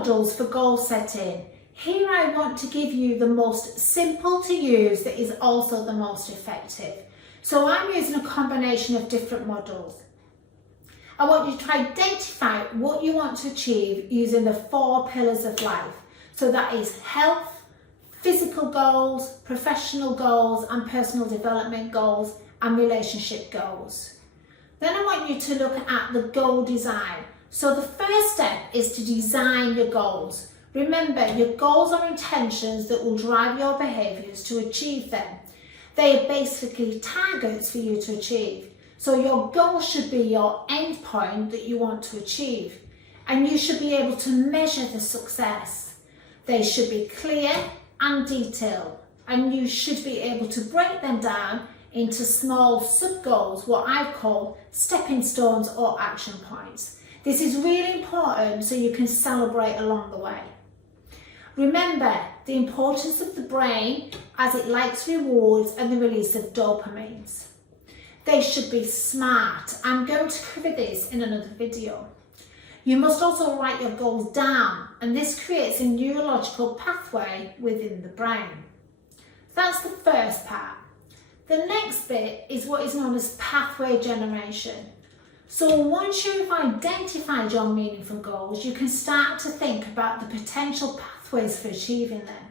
models for goal setting. Here I want to give you the most simple to use that is also the most effective. So I'm using a combination of different models. I want you to identify what you want to achieve using the 4 pillars of life. So that is health, physical goals, professional goals, and personal development goals, and relationship goals. Then I want you to look at the goal design. So the first step is to design your goals. Remember, your goals are intentions that will drive your behaviours to achieve them. They are basically targets for you to achieve. So your goal should be your end point that you want to achieve, and you should be able to measure the success. They should be clear and detailed, and you should be able to break them down into small sub-goals, what I call stepping stones or action points. This is really important so you can celebrate along the way. Remember the importance of the brain as it likes rewards and the release of dopamines. They should be smart. I'm going to cover this in another video. You must also write your goals down, and this creates a neurological pathway within the brain. That's the first part. The next bit is what is known as pathway generation. So once you've identified your meaningful goals, you can start to think about the potential pathways for achieving them.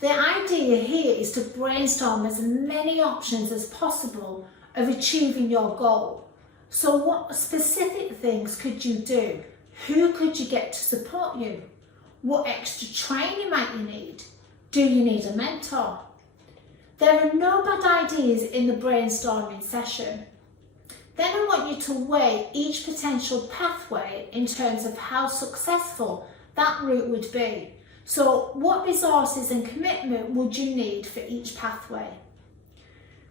The idea here is to brainstorm as many options as possible of achieving your goal. So what specific things could you do? Who could you get to support you? What extra training might you need? Do you need a mentor? There are no bad ideas in the brainstorming session. Then I want you to weigh each potential pathway in terms of how successful that route would be. So what resources and commitment would you need for each pathway?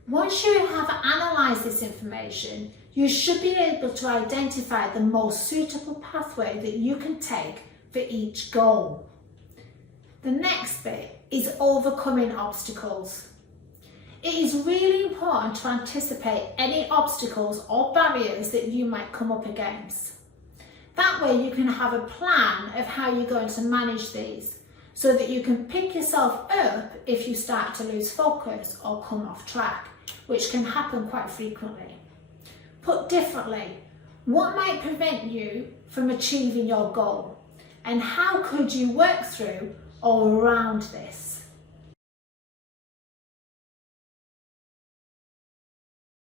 Once you have analysed this information, you should be able to identify the most suitable pathway that you can take for each goal. The next bit is overcoming obstacles. It is really important to anticipate any obstacles or barriers that you might come up against. That way you can have a plan of how you're going to manage these, so that you can pick yourself up if you start to lose focus or come off track, which can happen quite frequently. Put differently, what might prevent you from achieving your goal, and how could you work through or around this?